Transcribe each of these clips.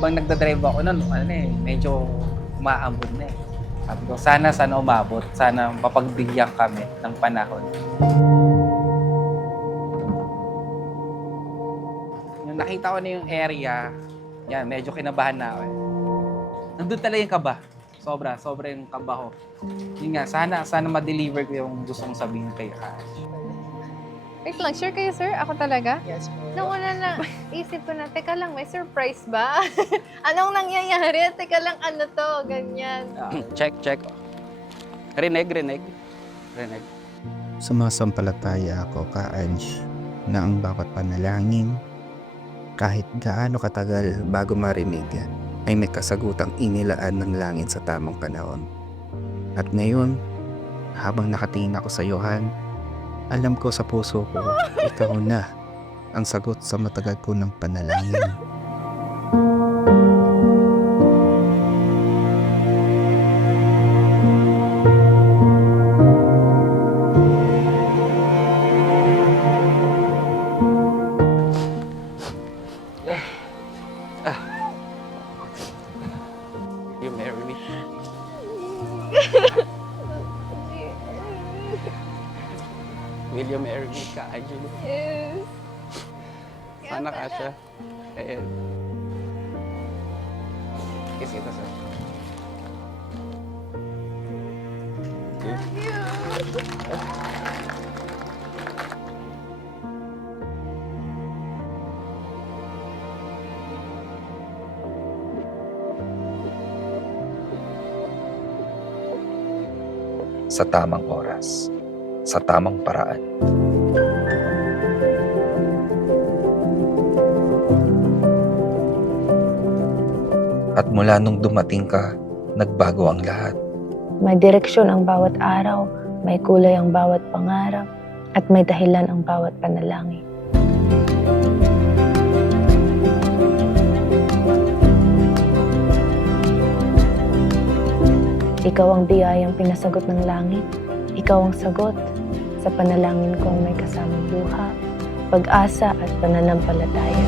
habang nagdadrive ako noon, medyo umaambon na eh. Sabi ko, sana umabot. Sana mapagbigyan kami ng panahon. Yung nakita ko na yung area, yan, medyo kinabahan na ako eh. Nandun talaga yung kaba. Sobra yung kaba ko. Yun nga, sana ma-deliver ko yung gusto kong sabihin kay Ash. Wait lang, sure kayo, sir? Ako talaga? Yes po. Nung una na, isip ko na, teka lang, may surprise ba? Anong nangyayari? Teka lang, ano to? Ganyan. Check. Rinig. Sumasampalataya ako, Ka-Ange, na ang bawat panalangin, kahit gaano katagal bago marinig, ay may kasagutang inilaan ng langit sa tamang panahon. At ngayon, habang nakatingin ako sa iyo, Han, alam ko sa puso ko, ikaw na ang sagot sa matagal ko ng panalangin. You marry me? Will you marry me, Ka-Angelo? Yes. Sana ka siya. Kiss kita, sir. Love you. Sa tamang oras, sa tamang paraan. At mula nung dumating ka, nagbago ang lahat. May direksyon ang bawat araw, may kulay ang bawat pangarap, at may dahilan ang bawat panalangin. Ikaw ang biyayang pinasagot ng langit. Ikaw ang sagot sa panalangin kong may kasamang luha, pag-asa at pananampalataya.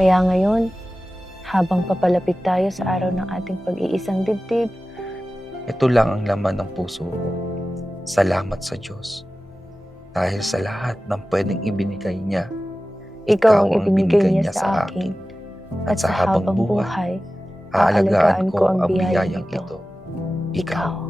Kaya ngayon, habang papalapit tayo sa araw ng ating pag-iisang dibdib, Ito lang ang laman ng puso ko. Salamat sa Diyos. Dahil sa lahat ng pwedeng ibinigay niya, ikaw ang ibinigay niya sa akin. At sa habang buhay, aalagaan ko ang biyayang ito. ikaw.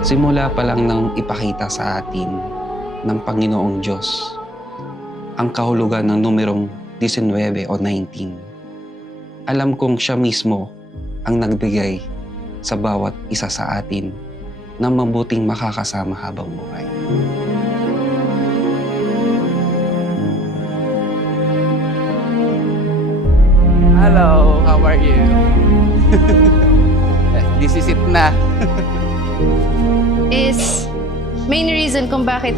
Simula pa lang nang ipakita sa atin ng Panginoong Diyos ang kahulugan ng numerong 19 o 19. Alam kong siya mismo ang nagbigay sa bawat isa sa atin ng mabuting makakasama habang buhay. Hello, how are you? This is it na. Is main reason kung bakit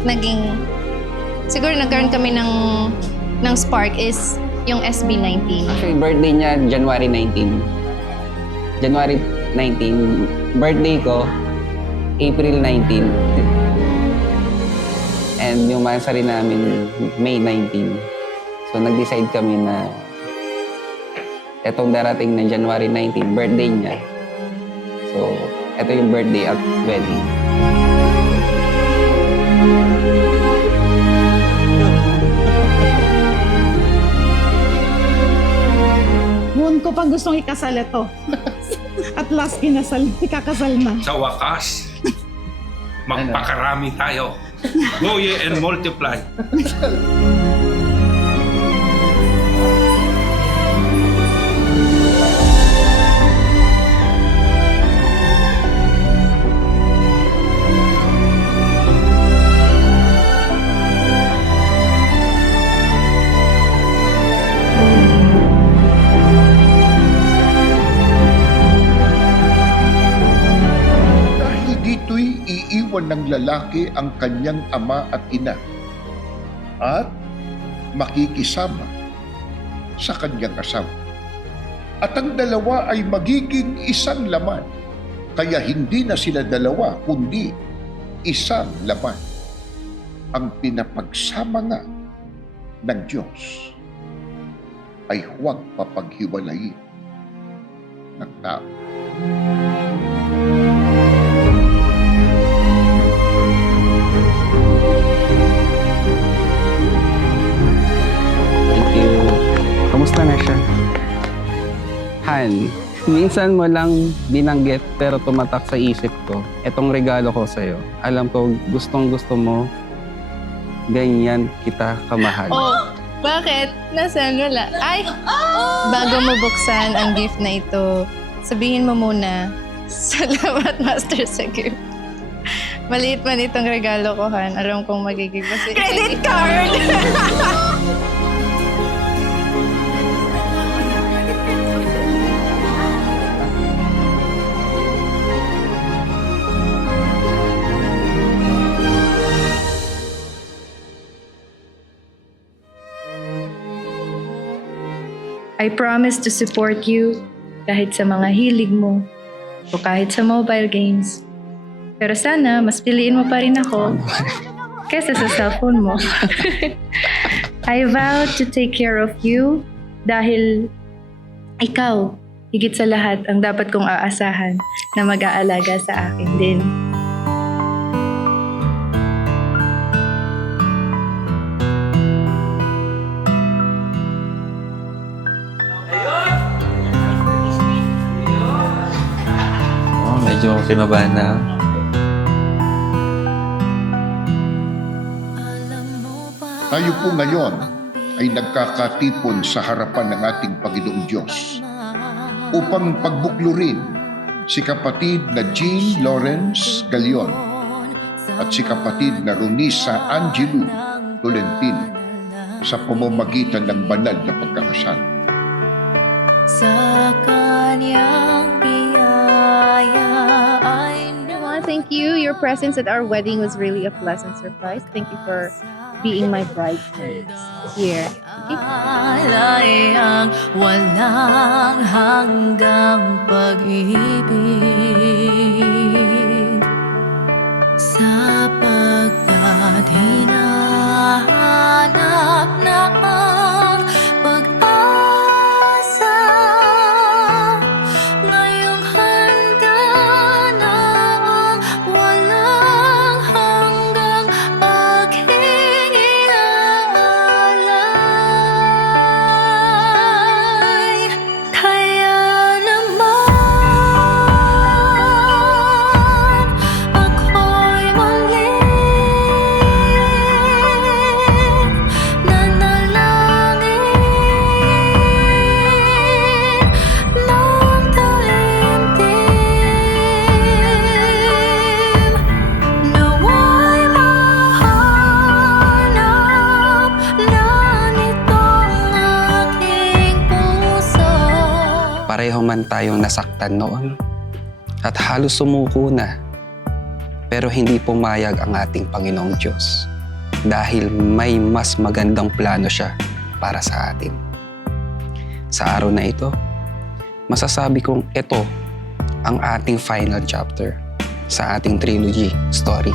siguro nagkaroon kami ng spark is yung SB19. Actually, birthday niya January 19. January 19. Birthday ko, April 19. And yung mansari namin, May 19. So, nag-decide kami na etong darating na January 19, birthday niya. So, ito yung birthday at wedding. Buon ko pa gustong ikasal ito. At last ikakasal na. Sa wakas, magpakarami tayo. Go ye and multiply. iiwan ng lalaki ang kanyang ama at ina at makikisama sa kanyang asawa. At ang dalawa ay magiging isang laman. Kaya hindi na sila dalawa, kundi isang laman. Ang pinapagsama nga ng Diyos ay huwag papaghiwalayin ng tao. Thank you. Kamusta na siya? Han, minsan mo lang binanggit pero tumatak sa isip ko. Itong regalo ko sa'yo. Alam ko gustong gusto mo. Ganyan kita kamahal. Oh, bakit? Nasaan? Wala. Ay! Bago mo buksan ang gift na ito, sabihin mo muna, salamat, Master, sa gift. Maliit man itong regalo ko, Han. Alam kong magiging kasi... Credit card! I promise to support you kahit sa mga hilig mo o kahit sa mobile games. Pero sana, mas piliin mo pa rin ako kesa sa cellphone mo. I vow to take care of you dahil ikaw, higit sa lahat, ang dapat kong aasahan na mag-aalaga sa akin din. Oh, medyo kinabahan na. Tayo po ngayon ay nagkakatipon sa harapan ng ating Panginoong Diyos upang pagbuklurin si kapatid na Jean Lawrence Galion at si kapatid na Ronisa Angelo Tolentino sa pamamagitan ng banal na pagkakasal. Sa kanyang biyaya ay I want to thank you. Your presence at our wedding was really a pleasant surprise. Thank you for being my bridesmaids here. alay ang walang hanggang pag-ibig sapagkat hinahanap na ang pag-asa ngayong handa na ang walang hanggang paghingalay. Kaya naman ako'y muli nanalangin ng taimtim nawa'y mahanap na nitong aking puso. Pareho man tayong nasaktan noon at halos sumuko na. Pero hindi pumayag ang ating Panginoong Diyos dahil may mas magandang plano siya para sa atin. Sa araw na ito, masasabi kong ito ang ating final chapter sa ating trilogy story.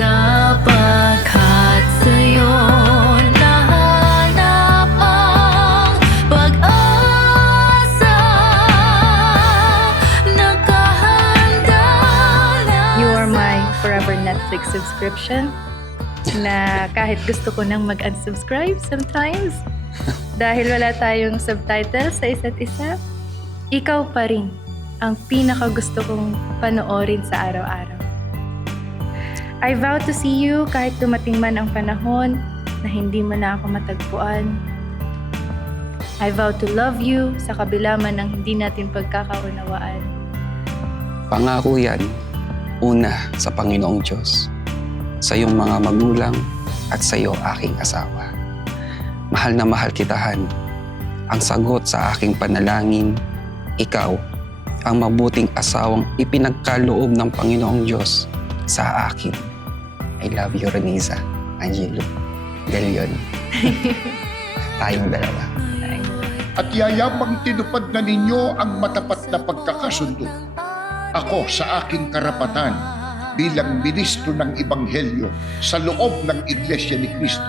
Sapagkat sa'yo nahanap ang pag-asa, nakahanda na. You are my forever Netflix subscription na kahit gusto ko nang mag-unsubscribe sometimes dahil wala tayong subtitles sa isa't isa, ikaw pa rin ang pinakagusto kong panoorin sa araw-araw. I vow to see you kahit dumating man ang panahon na hindi mo na ako matagpuan. I vow to love you sa kabila man ng hindi natin pagkakaunawaan. Pangako yan, una sa Panginoong Diyos, sa iyong mga magulang at sa iyo aking asawa. Mahal na mahal kitahan. Ang sagot sa aking panalangin, ikaw ang mabuting asawang ipinagkaloob ng Panginoong Diyos sa akin. I love you, Reniza, Angelo, Galion. Tayong dalawa. At yayamang tinupad na ninyo ang matapat na pagkakasundo. Ako sa aking karapatan bilang ministro ng Ebanghelyo sa loob ng Iglesia ni Cristo,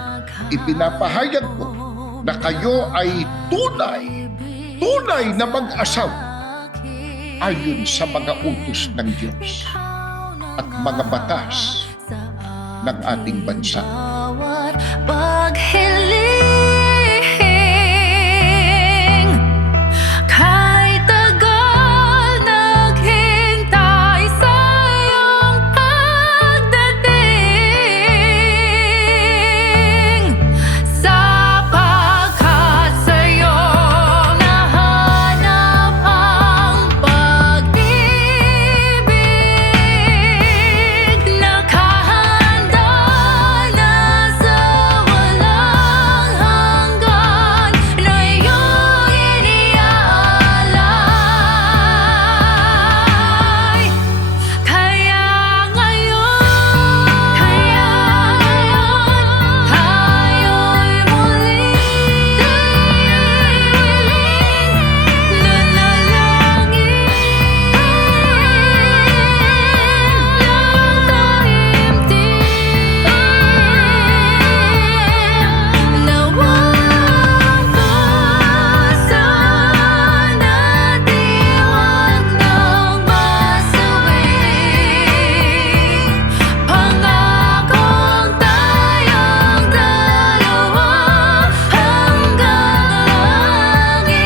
ipinapahayag ko na kayo ay tunay na mag-asawa ayon sa mga utos ng Diyos at mga batas ng ating bansa. Paghiling, kahit tagal naghintay sa iyong pagdating, sapagkat sa iyo nahanap ang pag-ibig, nakahanda na sa walang hanggan na iyong iniaalay. Kaya ngayon, tayo'y muling nanalangin ng taimtim. Nawang puso natin huwag nang masawing, pangakong tayong dalawa hanggang langit.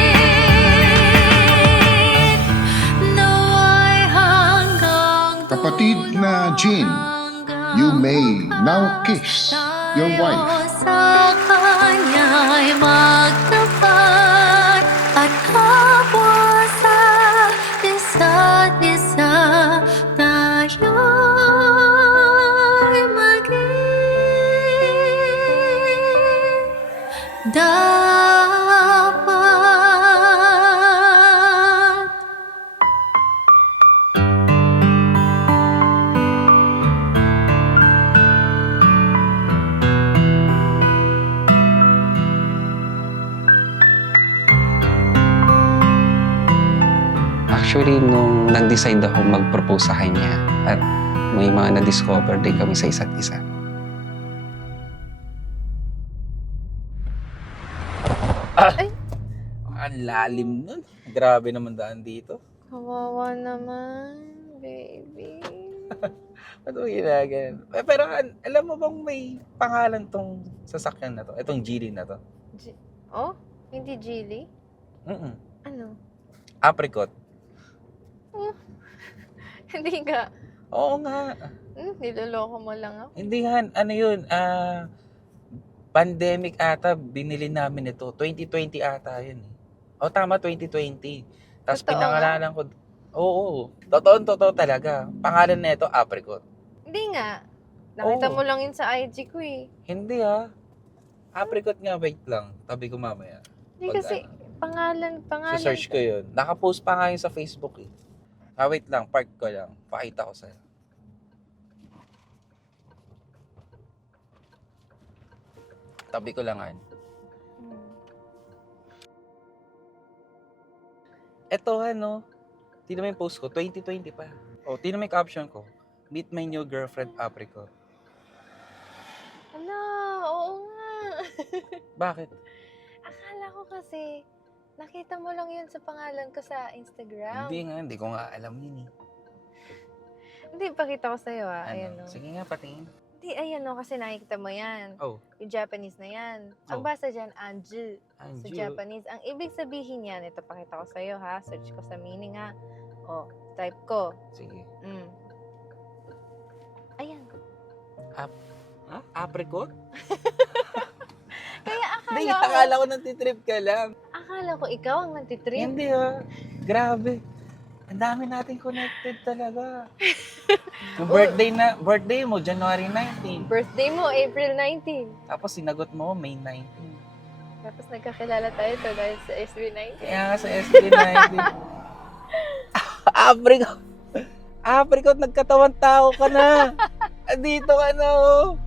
Nawa'y hanggang Kapatid na Jean, you may now kiss your wife. sa kanya'y magtapat at kapwa sa isa't isa, tayo'y maging dapat. Actually, nung nag-decide ako mag-propose sa kanya at may mga na-discover din kami sa isa't isa. Ang lalim nun. Grabe naman daan dito. Kawawa naman, baby. Ba't mo ginaganon? Pero alam mo bang may pangalan tong sasakyan na to? Itong Geely na to? Oh? Hindi Geely? Ano? Apricot. Hindi ka. Oo nga. Niloloko mo lang ako. Hindi nga, ano yun, pandemic ata, binili namin ito. 2020 ata yun. O tama, 2020. Tapos Totoo pinangalanan ko, oo, totoo talaga. Pangalan na ito, Apricot. Hindi nga. Nakita Oo. mo lang yun sa IG ko eh. Hindi Apricot nga, wait lang. Tabi ko mamaya. Hindi Pag kasi, pangalan. search ko yun. Nakapost pa nga yun sa Facebook eh. Wait lang, park ko lang. Pakita ko sa'yo. Tabi ko lang Ito tingnan mo yung post ko, 2020 pa. O, tingnan mo yung caption ko. Meet my new girlfriend, Apricot. Ala, oo nga. Bakit? Akala ko kasi, nakita mo lang yun sa pangalan ko sa Instagram. Hindi ko nga alam yun eh. Hindi, pakita ko sa'yo Ayan o. Sige nga, patingin. Hindi, ayan o, kasi nakikita mo yan. Oh, Yung Japanese na yan. Ang Oh. basa dyan, Anju. Sa Anju. Japanese. Ang ibig sabihin yan, ito pakita ko sa'yo ha. Search ko sa meaning ha. O, type ko. Sige. Ayan. Apricot? Kaya Hindi, akala ko, akala ko nang titrip ka lang. Akala ko ikaw ang nagtitrip. Hindi grabe. Ang dami natin connected talaga. Yung birthday mo, January 19. Birthday mo, April 19. Tapos sinagot mo, May 19. Tapos nagkakilala tayo to dahil sa SB19. Kaya nga sa SB19. Apricot, nagkatawan tao ka na. Andito ka na, oh.